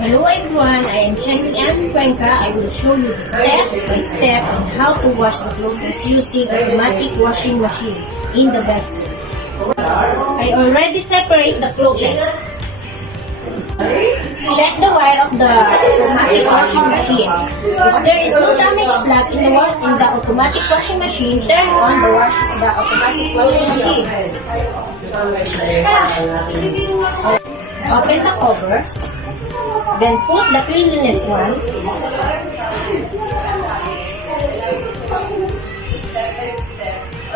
Hello everyone, I am Cheng M. Cuenca. I will show you the step by step on how to wash the clothes using automatic washing machine in the bathroom. I already separate the clothes. Check the wire of the automatic washing machine. If there is no damage plug in the automatic washing machine, turn on the automatic washing machine. Open the cover. Then put the cleanliness one.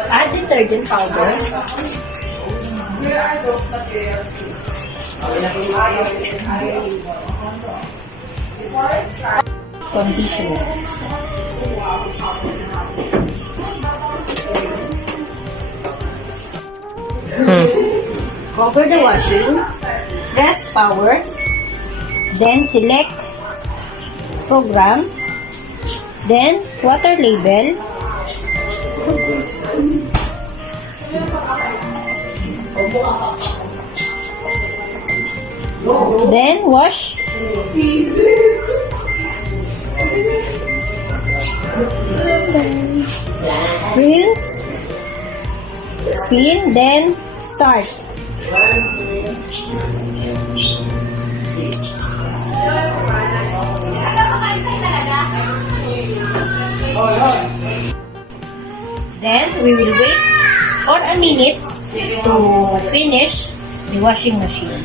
Add detergent powder. Where are those materials? Before I start, Conditioner. Cover the washing. Press power. Then select program. Then water label. Then wash. Rinse. Spin. Then start. Then we will wait for a minute to finish the washing machine.